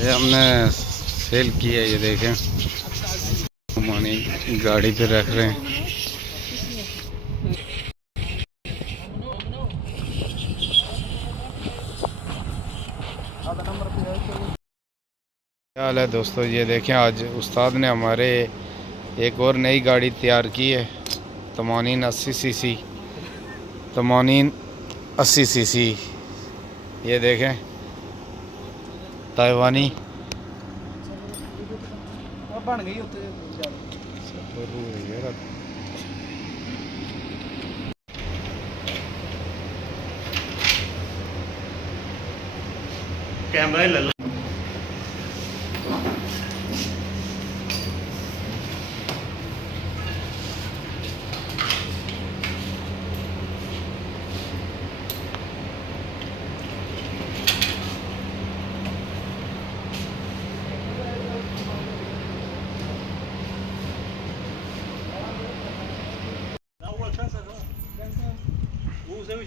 ये हमने सेल किया, ये देखें मानी गाड़ी पे रख रहे हैं। क्या हाल है दोस्तों, ये देखें आज उस्ताद ने हमारे एक और नई गाड़ी तैयार की है, तमानीन 80 सीसी। तमानीन 80 सीसी, ये देखें ताइवानी बन गई। कैमरा ही ले लो।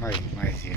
mais mate.